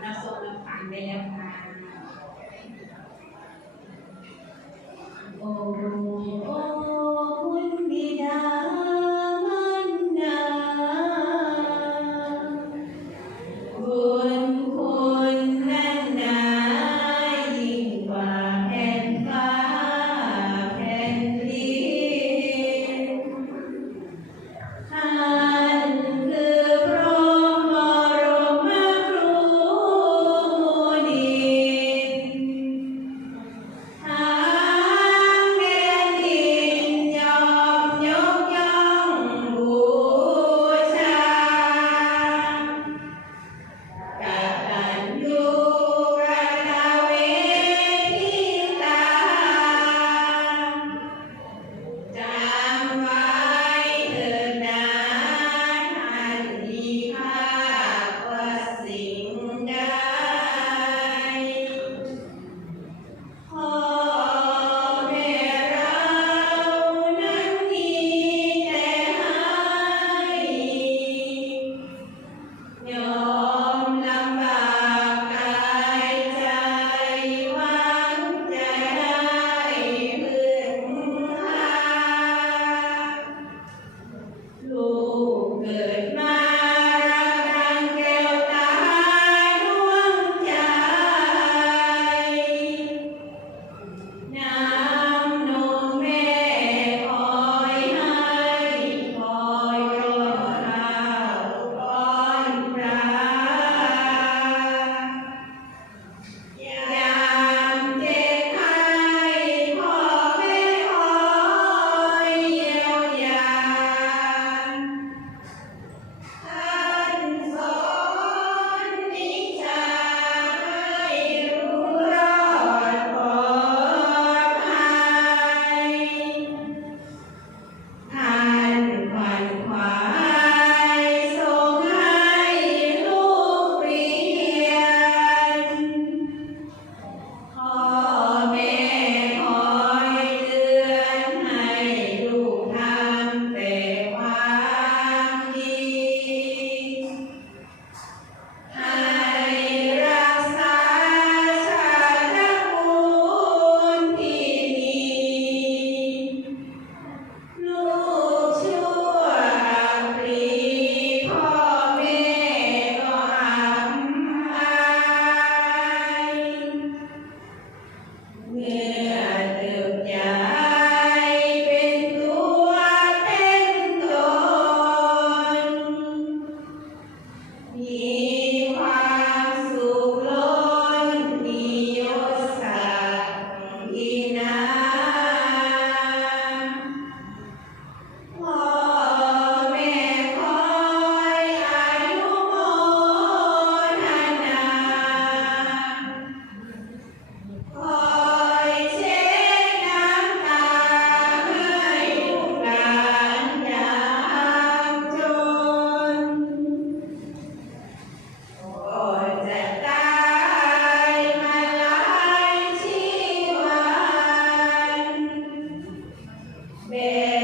เราส่งเราฟังไปแล้วค่ะโอ้ May